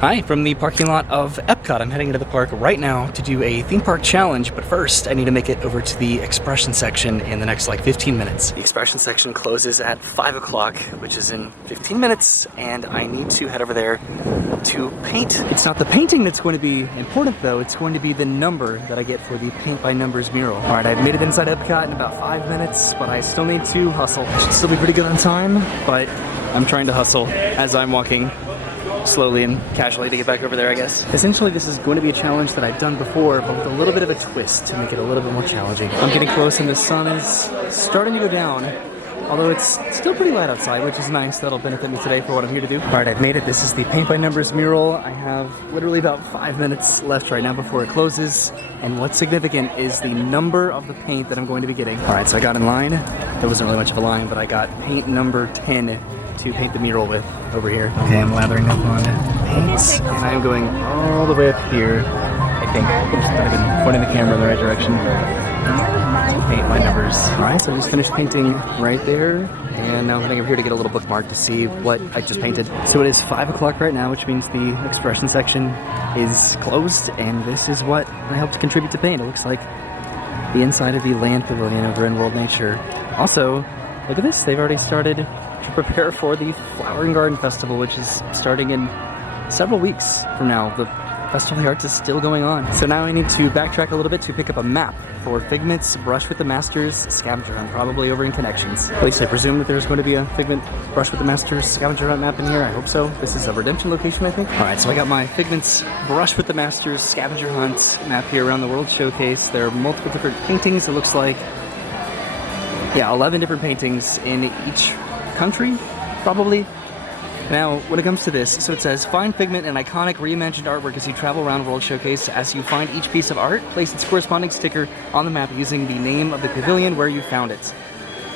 Hi, from the parking lot of Epcot. I'm heading into the park right now to do a theme park challenge, but first I need to make it over to the expression section in the next like 15 minutes. The expression section closes at 5 o'clock, which is in 15 minutes, and I need to head over there to paint. It's not the painting that's going to be important though, it's going to be the number that I get for the paint by numbers mural. All right, I've made it inside Epcot in about 5 minutes, but I still need to hustle. I should still be pretty good on time, but I'm trying to hustle as I'm walking slowly and casually to get back over there, I guess. Essentially, this is going to be a challenge that I've done before, but with a little bit of a twist to make it a little bit more challenging. I'm getting close and the sun is starting to go down, although it's still pretty light outside, which is nice. That'll benefit me today for what I'm here to do. All right, I've made it. This is the paint by numbers mural. I have literally about 5 minutes left right now before it closes, and what's significant is the number of the paint that I'm going to be getting. All right, so I got in line. There wasn't really much of a line, but I got paint number 10 to paint the mural with over here. Okay, I'm lathering up on paints, and I'm going all the way up here, I think. Oops, I've been pointing the camera in the right direction to paint my numbers. All right, so I just finished painting right there, and now I'm heading over here to get a little bookmark to see what I just painted. So it is 5 o'clock right now, which means the expression section is closed, and this is what I helped contribute to paint. It looks like the inside of the land pavilion over in World Nature. Also, look at this, they've already started to prepare for the Flower and Garden Festival, which is starting in several weeks from now. The Festival of the Arts is still going on. So now I need to backtrack a little bit to pick up a map for Figment's Brush with the Masters Scavenger Hunt, probably over in Connections. At least I presume that there's going to be a Figment Brush with the Masters Scavenger Hunt map in here. I hope so. This is a redemption location, I think. All right, so I got my Figment's Brush with the Masters Scavenger Hunt map here around the World Showcase. There are multiple different paintings. It looks like, yeah, 11 different paintings in each country, probably. Now, when it comes to this, so it says, find Figment and iconic reimagined artwork as you travel around World Showcase. As you find each piece of art, place its corresponding sticker on the map using the name of the pavilion where you found it.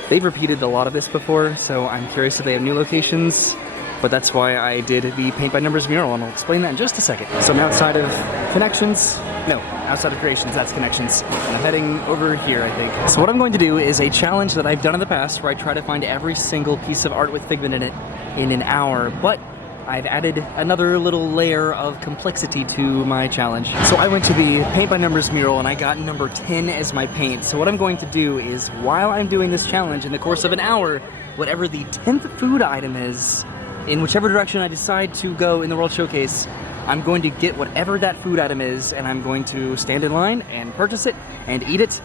They've repeated a lot of this before, so I'm curious if they have new locations, but that's why I did the paint by numbers mural, and I'll explain that in just a second. So I'm outside of Connections. No, outside of Creations, that's Connections. And I'm heading over here, I think. So what I'm going to do is a challenge that I've done in the past where I try to find every single piece of art with Figment in it in an hour, but I've added another little layer of complexity to my challenge. So I went to the paint by numbers mural and I got number 10 as my paint. So what I'm going to do is, while I'm doing this challenge in the course of an hour, whatever the 10th food item is, in whichever direction I decide to go in the World Showcase, I'm going to get whatever that food item is, and I'm going to stand in line and purchase it and eat it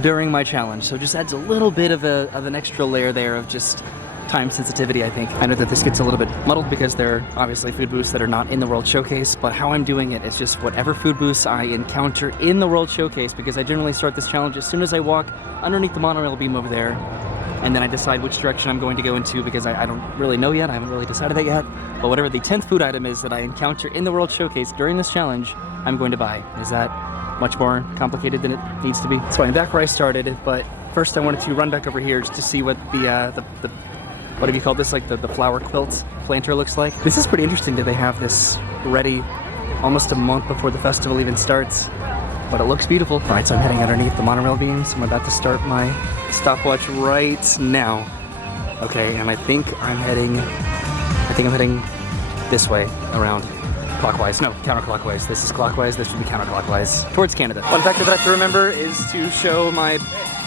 during my challenge. So it just adds a little bit of an extra layer there of just time sensitivity, I think. I know that this gets a little bit muddled because there are obviously food booths that are not in the World Showcase, but how I'm doing it is just whatever food booths I encounter in the World Showcase, because I generally start this challenge as soon as I walk underneath the monorail beam over there, and then I decide which direction I'm going to go into because I don't really know yet. I haven't really decided that yet. But whatever the 10th food item is that I encounter in the World Showcase during this challenge, I'm going to buy. Is that much more complicated than it needs to be? So I'm back where I started, but first I wanted to run back over here just to see what the what have you called this, like the flower quilt planter looks like. This is pretty interesting that they have this ready almost a month before the festival even starts, but it looks beautiful. All right, so I'm heading underneath the monorail beams. I'm about to start my stopwatch right now. Okay, and I think I'm heading this way around. Clockwise, no, counterclockwise. This is clockwise, this should be counterclockwise, towards Canada. One factor that I have to remember is to show my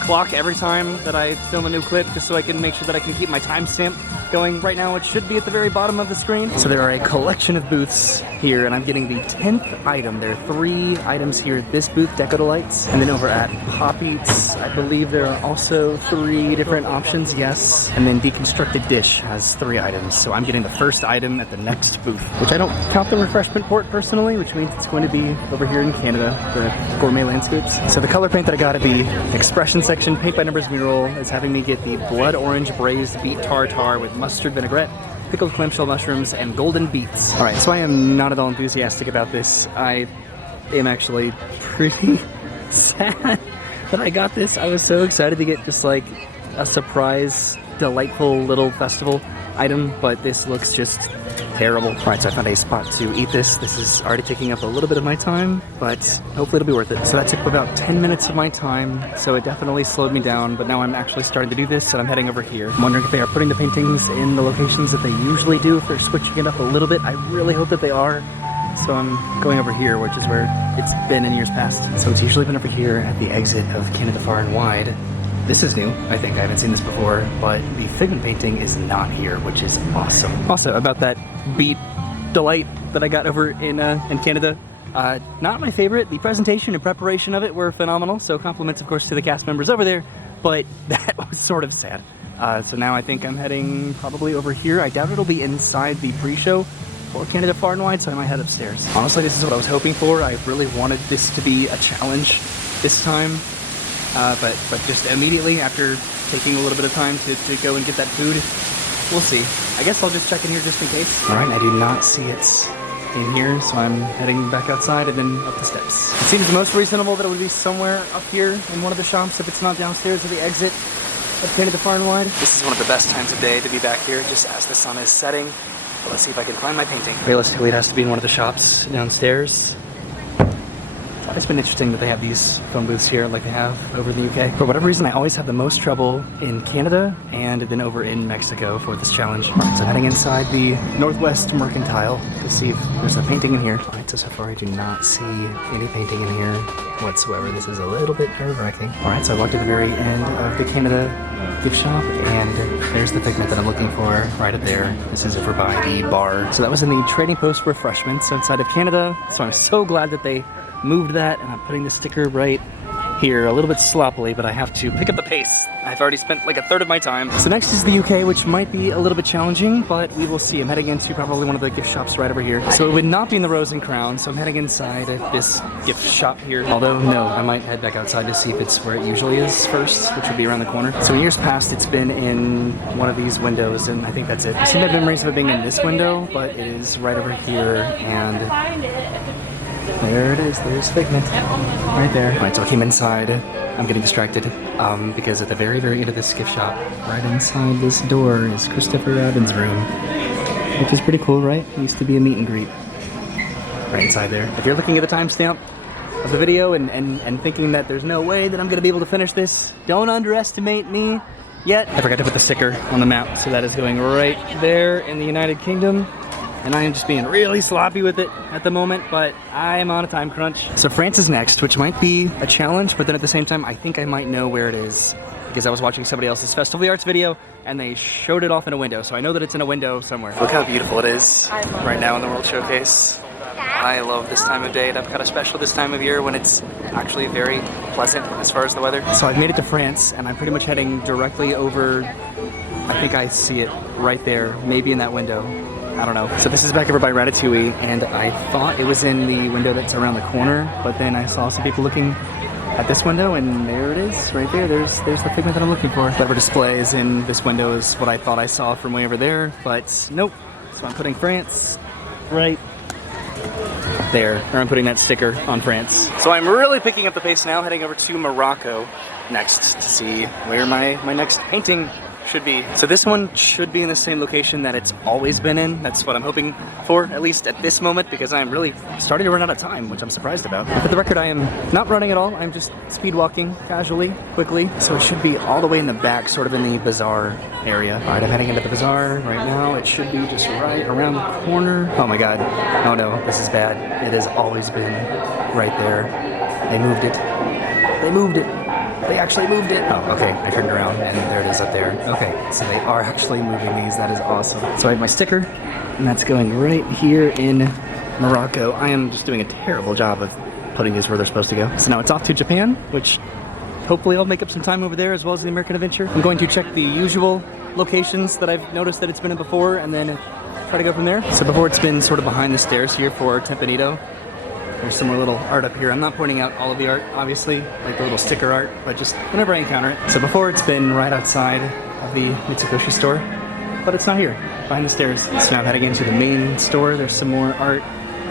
clock every time that I film a new clip, just so I can make sure that I can keep my timestamp going. Right now it should be at the very bottom of the screen. So there are a collection of booths here, and I'm getting the 10th item. There are 3 items here at this booth, Decodolites, and then over at Pop Eats, I believe there are also 3 different options, yes. And then Deconstructed Dish has 3 items, so I'm getting the first item at the next booth, which I don't count the refreshment port personally, which means it's going to be over here in Canada, the gourmet landscapes. So the color paint that I got at the expression section, paint by numbers mural, is having me get the blood orange braised beet tartare with mustard vinaigrette, pickled clamshell mushrooms, and golden beets. All right, so I am not at all enthusiastic about this. I am actually pretty sad that I got this. I was so excited to get just like a surprise, delightful little festival item, but this looks just terrible. All right, so I found a spot to eat this. This is already taking up a little bit of my time, but hopefully it'll be worth it. So that took about 10 minutes of my time, so it definitely slowed me down, but now I'm actually starting to do this, and I'm heading over here. I'm wondering if they are putting the paintings in the locations that they usually do, if they're switching it up a little bit. I really hope that they are, so I'm going over here, which is where it's been in years past. So it's usually been over here at the exit of Canada Far and Wide. This is new, I think. I haven't seen this before, but the Figment painting is not here, which is awesome. Also, about that beat delight that I got over in Canada, not my favorite. The presentation and preparation of it were phenomenal, so compliments, of course, to the cast members over there, but that was sort of sad. So now I think I'm heading probably over here. I doubt it'll be inside the pre-show for Canada Far and Wide, so I might head upstairs. Honestly, this is what I was hoping for. I really wanted this to be a challenge this time, but just immediately after taking a little bit of time to go and get that food, we'll see. I guess I'll just check in here just in case. All right, I do not see it in here, so I'm heading back outside and then up the steps. It seems most reasonable that it would be somewhere up here in one of the shops if it's not downstairs at the exit of Canada Far and Wide. This is one of the best times of day to be back here, just as the sun is setting. But let's see if I can find my painting. Realistically, it has to be in one of the shops downstairs. It's been interesting that they have these phone booths here like they have over in the UK. For whatever reason, I always have the most trouble in Canada and then over in Mexico for this challenge. All right, so heading inside the Northwest Mercantile to see if there's a painting in here. All right, so far I do not see any painting in here whatsoever. This is a little bit nerve-wracking. All right, so I walked to the very end of the Canada gift shop, and there's the Figment that I'm looking for right up there. This is over by the bar. So that was in the Trading Post Refreshments outside of Canada. So I'm so glad that they moved that, and I'm putting the sticker right here, a little bit sloppily, but I have to pick up the pace. I've already spent like a third of my time. So next is the UK, which might be a little bit challenging, but we will see. I'm heading into probably one of the gift shops right over here. So it would not be in the Rose and Crown, so I'm heading inside this gift shop here. Although, no, I might head back outside to see if it's where it usually is first, which would be around the corner. So in years past, it's been in one of these windows, and I think that's it. I seem to have memories of it being in this window, but it is right over here, and there it is, there's Figment, right there. All right, so I came inside. I'm getting distracted because at the very, very end of this gift shop, right inside this door is Christopher Robin's room, which is pretty cool, right? It used to be a meet and greet right inside there. If you're looking at the timestamp of the video and thinking that there's no way that I'm gonna be able to finish this, don't underestimate me yet. I forgot to put the sticker on the map, so that is going right there in the United Kingdom. And I am just being really sloppy with it at the moment, but I am on a time crunch. So France is next, which might be a challenge, but then at the same time, I think I might know where it is because I was watching somebody else's Festival of the Arts video and they showed it off in a window, so I know that it's in a window somewhere. Look how beautiful it is right now in the World Showcase. I love this time of day at Epcot, especially this time of year when it's actually very pleasant as far as the weather. So I've made it to France, and I'm pretty much heading directly over. I think I see it right there, maybe in that window. I don't know. So this is back over by Ratatouille, and I thought it was in the window that's around the corner, but then I saw some people looking at this window, and there it is, right there. There's the Figment that I'm looking for. Whatever display is in this window is what I thought I saw from way over there, but nope. So I'm putting France right there, or I'm putting that sticker on France. So I'm really picking up the pace now, heading over to Morocco next to see where my next painting should be. So this one should be in the same location that it's always been in. That's what I'm hoping for, at least at this moment, because I'm really starting to run out of time, which I'm surprised about. For the record, I am not running at all. I'm just speed walking casually, quickly. So it should be all the way in the back, sort of in the bazaar area. All right, I'm heading into the bazaar right now. It should be just right around the corner. Oh my God. Oh no, this is bad. It has always been right there. They moved it. They moved it. They actually moved it. Oh, okay, I turned around and there it is up there. Okay, so they are actually moving these. That is awesome. So I have my sticker, and that's going right here in Morocco. I am just doing a terrible job of putting these where they're supposed to go. So now it's off to Japan, which hopefully I'll make up some time over there, as well as the American Adventure. I'm going to check the usual locations that I've noticed that it's been in before, and then try to go from there. So before, it's been sort of behind the stairs here for Tempranillo. There's some more little art up here. I'm not pointing out all of the art, obviously, like the little sticker art, but just whenever I encounter it. So before, it's been right outside of the Mitsukoshi store, but it's not here, behind the stairs. So now I'm heading into the main store. There's some more art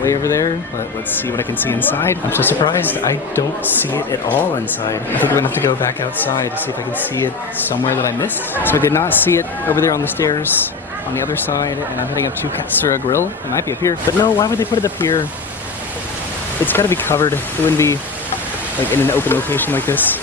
way over there, but let's see what I can see inside. I'm so surprised I don't see it at all inside. I think we're gonna have to go back outside to see if I can see it somewhere that I missed. So I did not see it over there on the stairs on the other side, and I'm heading up to Katsura Grill. It might be up here, but no, why would they put it up here? It's gotta be covered. It wouldn't be like in an open location like this.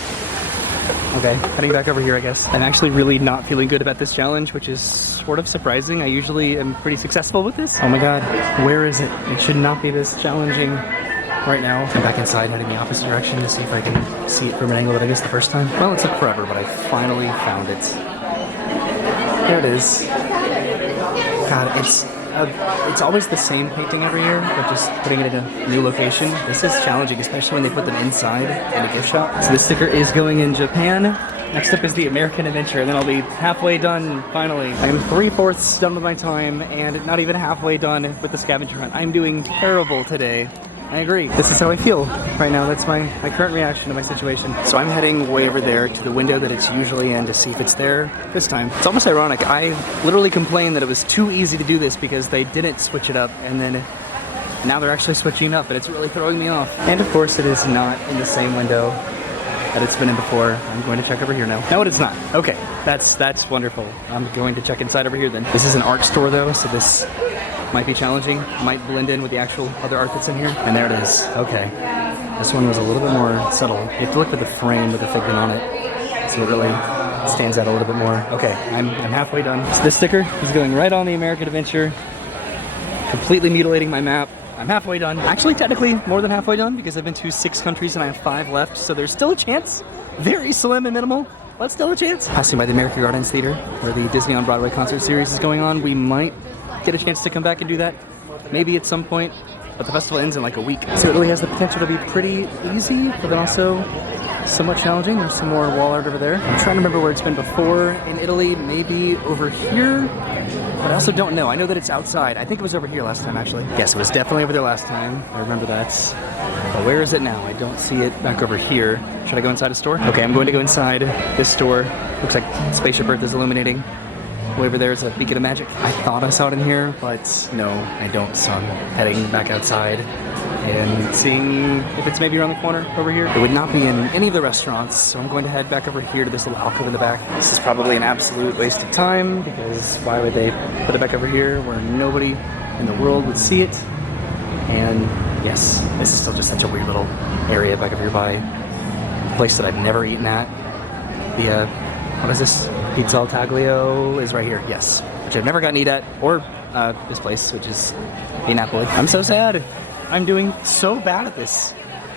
Okay, heading back over here, I guess. I'm actually really not feeling good about this challenge, which is sort of surprising. I usually am pretty successful with this. Oh my god, where is it? It should not be this challenging right now. I'm back inside, heading the opposite direction to see if I can see it from an angle that I missed the first time. Well, it took forever, but I finally found it. There it is. God, it's always the same painting every year, but just putting it in a new location. This is challenging, especially when they put them inside in a gift shop. So this sticker is going in Japan. Next up is the American Adventure, and then I'll be halfway done, finally. I'm 3/4 done with my time, and not even halfway done with the scavenger hunt. I'm doing terrible today. I agree. This is how I feel right now. That's my current reaction to my situation. So I'm heading way over there to the window that it's usually in to see if it's there this time. It's almost ironic. I literally complained that it was too easy to do this because they didn't switch it up, and then now they're actually switching up, and it's really throwing me off. And of course it is not in the same window that it's been in before. I'm going to check over here now. No, it's not. Okay, that's wonderful. I'm going to check inside over here then. This is an art store though, so this might be challenging, might blend in with the actual other art that's in here. And there it is. Okay. This one was a little bit more subtle. You have to look at the frame with the Figment on it, so it really stands out a little bit more. Okay, I'm halfway done. So this sticker is going right on the American Adventure, completely mutilating my map. I'm halfway done. Actually, technically more than halfway done because I've been to 6 countries and I have 5 left, so there's still a chance. Very slim and minimal, but still a chance. Passing by the American Gardens Theater, where the Disney on Broadway concert series is going on. We might get a chance to come back and do that, maybe at some point, but the festival ends in like a week. So it really has the potential to be pretty easy, but then also somewhat challenging. There's some more wall art over there. I'm trying to remember where it's been before in Italy, maybe over here, but I also don't know. I know that it's outside. I think it was over here last time, actually. Yes, it was definitely over there last time. I remember that. But where is it now? I don't see it back over here. Should I go inside a store? Okay, I'm going to go inside this store. Looks like Spaceship Earth is illuminating. Way over there is a beacon of magic. I thought I saw it in here, but no, I don't. So I'm heading back outside and seeing if it's maybe around the corner over here. It would not be in any of the restaurants, so I'm going to head back over here to this little alcove in the back. This is probably an absolute waste of time, because why would they put it back over here where nobody in the world would see it? And yes, this is still just such a weird little area back over here by a place that I've never eaten at. The, what is this? Pizza al Taglio is right here, yes. Which I've never gotten to eat at, or this place, which is in Napoli. I'm so sad. I'm doing so bad at this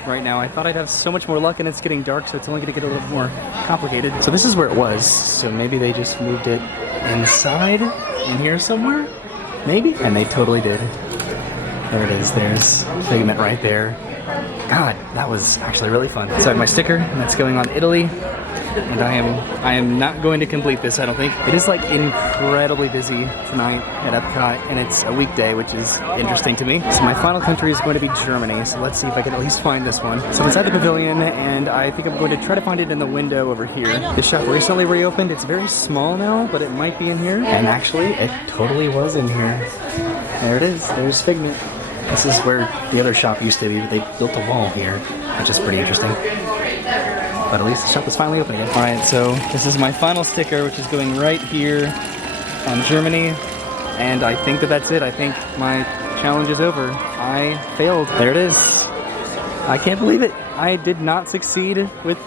right now. I thought I'd have so much more luck, and it's getting dark, so it's only gonna get a little more complicated. So this is where it was, so maybe they just moved it inside, in here somewhere? Maybe? And they totally did. There it is, there's Figment right there. God, that was actually really fun. So I have my sticker, and that's going on Italy. And I am not going to complete this, I don't think. It is like incredibly busy tonight at Epcot, and it's a weekday, which is interesting to me. So my final country is going to be Germany, so let's see if I can at least find this one. So I'm inside the pavilion, and I think I'm going to try to find it in the window over here. This shop recently reopened. It's very small now, but it might be in here. And actually, it totally was in here. There it is, there's Figment. This is where the other shop used to be, but they built a wall here, which is pretty interesting. But at least the shop is finally open again. Alright, so this is my final sticker, which is going right here on Germany. And I think that that's it. I think my challenge is over. I failed. There it is. I can't believe it. I did not succeed with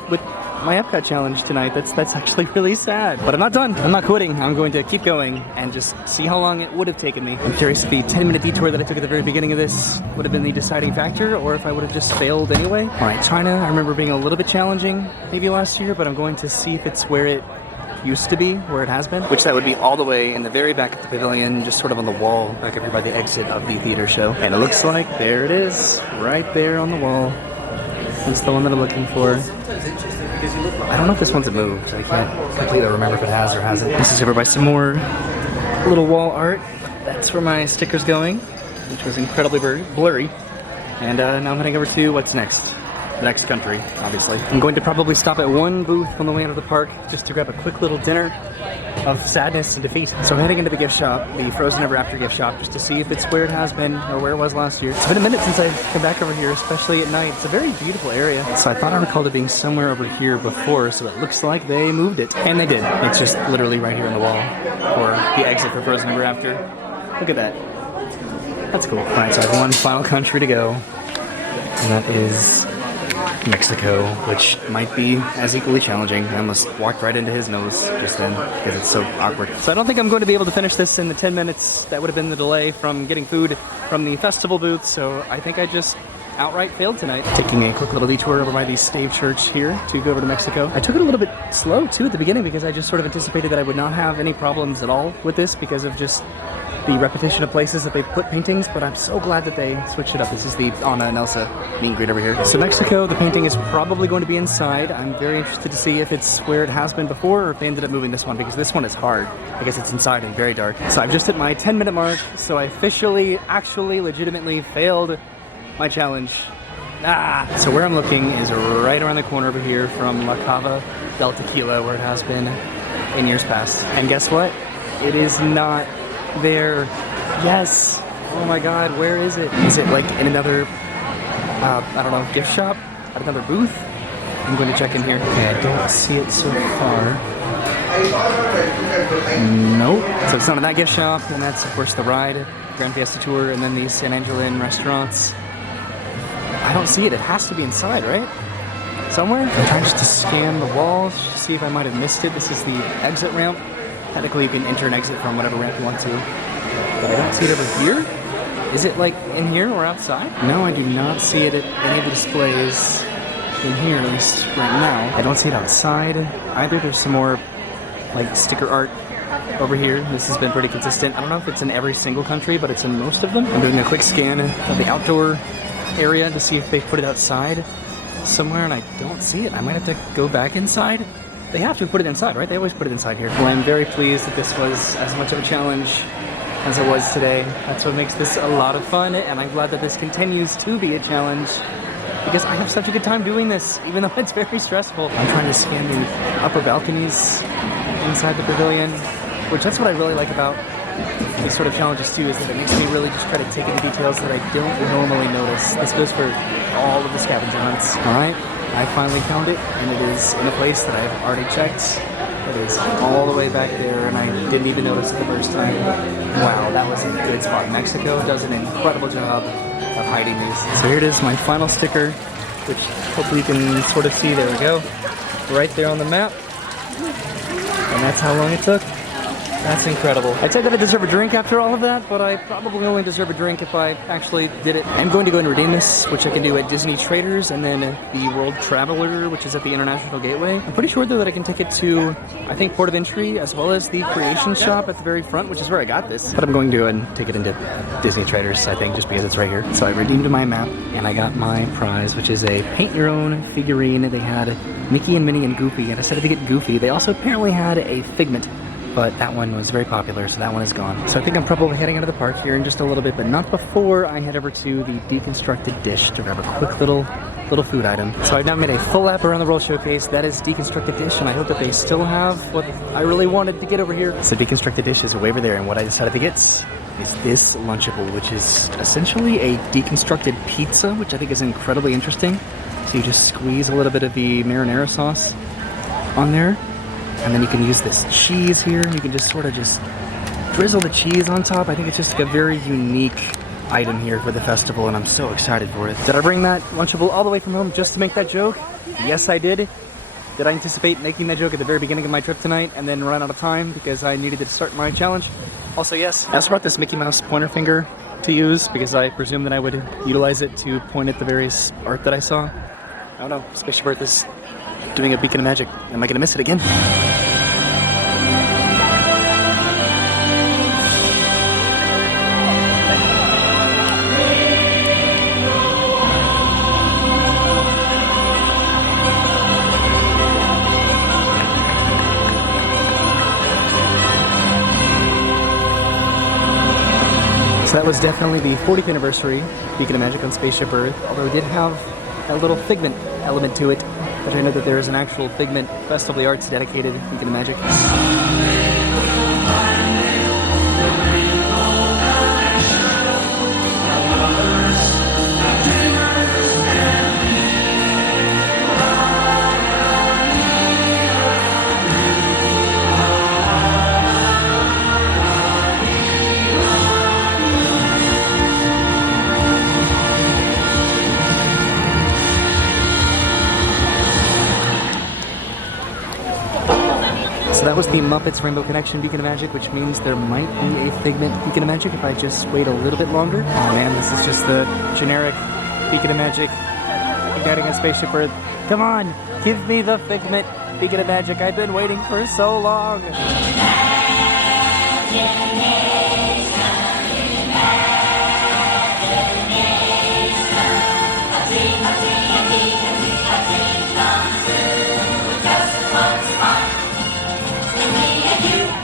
my Epcot challenge tonight. That's actually really sad. But I'm not done. I'm not quitting. I'm going to keep going and just see how long it would have taken me. I'm curious if the 10-minute detour that I took at the very beginning of this would have been the deciding factor, or if I would have just failed anyway. All right, China, I remember being a little bit challenging maybe last year, but I'm going to see if it's where it used to be, where it has been, which that would be all the way in the very back of the pavilion, just sort of on the wall back up here by the exit of the theater show. And it looks like there it is, right there on the wall. That's the one that I'm looking for. I don't know if this one's moved. I can't completely remember if it has or hasn't. This is over by some more little wall art. That's where my sticker's going, which was incredibly blurry. And now I'm heading over to what's next. The next country, obviously. I'm going to probably stop at one booth on the way out of the park just to grab a quick little dinner of sadness and defeat. So I'm heading into the gift shop, the Frozen Ever After gift shop, just to see if it's where it has been or where it was last year. It's been a minute since I've come back over here, especially at night. It's a very beautiful area. So I thought I recalled it being somewhere over here before, so it looks like they moved it. And they did. It's just literally right here on the wall, or the exit for Frozen Ever After. Look at that. That's cool. All right, so I have one final country to go, and that is Mexico, which might be as equally challenging. I almost walked right into his nose just then because it's so awkward. So I don't think I'm going to be able to finish this in the 10 minutes. That would have been the delay from getting food from the festival booth, so I think I just outright failed tonight. Taking a quick little detour over by the Stave Church here to go over to Mexico. I took it a little bit slow too at the beginning because I just sort of anticipated that I would not have any problems at all with this because of just the repetition of places that they put paintings, but I'm so glad that they switched it up. This is the Anna and Elsa meet and greet over here. So Mexico, the painting is probably going to be inside. I'm very interested to see if it's where it has been before or if they ended up moving this one because this one is hard. I guess it's inside and very dark. So I've just hit my 10-minute mark, so I officially, actually, legitimately failed my challenge. So where I'm looking is right around the corner over here from La Cava del Tequila, where it has been in years past. And guess what? It is not there. Yes. Oh my god, where is it? Is it like in another, I don't know, gift shop? At another booth? I'm going to check in here. Okay, I don't see it so far. Nope. So it's not in that gift shop, and that's of course the ride, Grand Fiesta Tour, and then the San Angelin restaurants. I don't see it. It has to be inside, right? Somewhere? I'm trying just to scan the walls, just to see if I might have missed it. This is the exit ramp. Technically, you can enter and exit from whatever ramp you want to, but I don't see it over here. Is it like in here or outside? No, I do not see it at any of the displays in here, at least right now. I don't see it outside either. There's some more like sticker art over here. This has been pretty consistent. I don't know if it's in every single country, but it's in most of them. I'm doing a quick scan of the outdoor area to see if they put it outside somewhere, and I don't see it. I might have to go back inside. They have to put it inside, right? They always put it inside here. Well, I'm very pleased that this was as much of a challenge as it was today. That's what makes this a lot of fun, and I'm glad that this continues to be a challenge because I have such a good time doing this, even though it's very stressful. I'm trying to scan the upper balconies inside the pavilion, which that's what I really like about these sort of challenges too, is that it makes me really just try to take in the details that I don't normally notice. This goes for all of the scavenger hunts. Alright, I finally found it, and it is in a place that I've already checked. It is all the way back there, and I didn't even notice it the first time. Wow, that was a good spot. Mexico does an incredible job of hiding these. So here it is, my final sticker, which hopefully you can sort of see. There we go. Right there on the map. And that's how long it took. That's incredible. I'd say that I deserve a drink after all of that, but I probably only deserve a drink if I actually did it. I'm going to go and redeem this, which I can do at Disney Traders, and then the World Traveler, which is at the International Gateway. I'm pretty sure though that I can take it to, I think, Port of Entry, as well as the Creation Shop at the very front, which is where I got this. But I'm going to go and take it into Disney Traders, I think, just because it's right here. So I redeemed my map, and I got my prize, which is a paint your own figurine. They had Mickey and Minnie and Goofy, and I decided to get Goofy. They also apparently had a Figment, but that one was very popular, so that one is gone. So I think I'm probably heading out of the park here in just a little bit, but not before I head over to the deconstructed dish to grab a quick little food item. So I've now made a full lap around the World Showcase. That is deconstructed dish, and I hope that they still have what I really wanted to get over here. So deconstructed dish is way over there, and what I decided to get is this Lunchable, which is essentially a deconstructed pizza, which I think is incredibly interesting. So you just squeeze a little bit of the marinara sauce on there, and then you can use this cheese here. You can just sort of just drizzle the cheese on top. I think it's just like a very unique item here for the festival, and I'm so excited for it. Did I bring that Lunchable all the way from home just to make that joke? Yes, I did. Did I anticipate making that joke at the very beginning of my trip tonight and then run out of time because I needed to start my challenge? Also, yes. I also brought this Mickey Mouse pointer finger to use because I presumed that I would utilize it to point at the various art that I saw. I don't know, Spaceship Earth is doing a beacon of magic. Am I gonna miss it again? So that was definitely the 40th anniversary Beacon of Magic on Spaceship Earth, although it did have a little Figment element to it, which I know that there is an actual Figment Festival of the Arts dedicated Beacon of Magic. that was the Muppets Rainbow Connection Beacon of Magic, which means there might be a Figment Beacon of Magic if I just wait a little bit longer. Oh man, this is just the generic Beacon of Magic guiding a spaceship Earth. Come on, give me the Figment Beacon of Magic. I've been waiting for so long.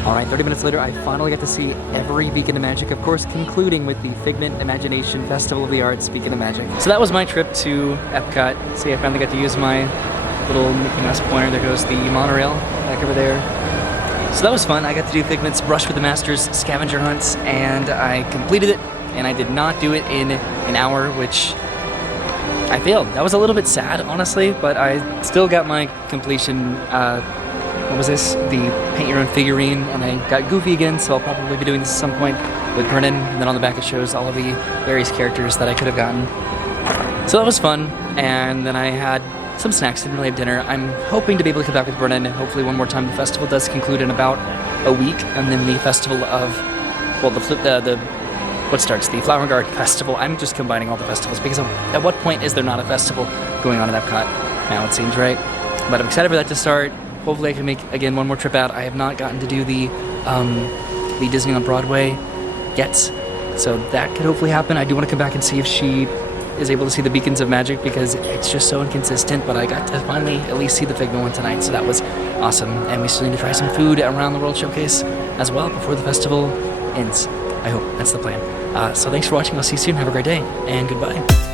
Alright, 30 minutes later, I finally got to see every Beacon of Magic, of course, concluding with the Figment Imagination Festival of the Arts Beacon of Magic. So that was my trip to Epcot. See, I finally got to use my little Mickey Mouse pointer. There goes the monorail back over there. So that was fun. I got to do Figment's Brush with the Masters scavenger hunts, and I completed it, and I did not do it in an hour, which I failed. That was a little bit sad, honestly, but I still got my completion. What was this? The paint your own figurine, and I got Goofy again, so I'll probably be doing this at some point with Brennan, and then on the back it shows all of the various characters that I could have gotten. So that was fun, and then I had some snacks, didn't really have dinner. I'm hoping to be able to come back with Brennan, hopefully one more time. The festival does conclude in about a week, and then the festival of, well, what starts? The Flower and Garden Festival. I'm just combining all the festivals, because at what point is there not a festival going on at Epcot? Now it seems right. But I'm excited for that to start. Hopefully I can make, again, one more trip out. I have not gotten to do the Disney on Broadway yet, so that could hopefully happen. I do want to come back and see if she is able to see the Beacons of Magic, because it's just so inconsistent, but I got to finally at least see the Figment one tonight, so that was awesome. And we still need to try some food around the World Showcase as well before the festival ends. I hope that's the plan. So thanks for watching. I'll see you soon. Have a great day, and goodbye.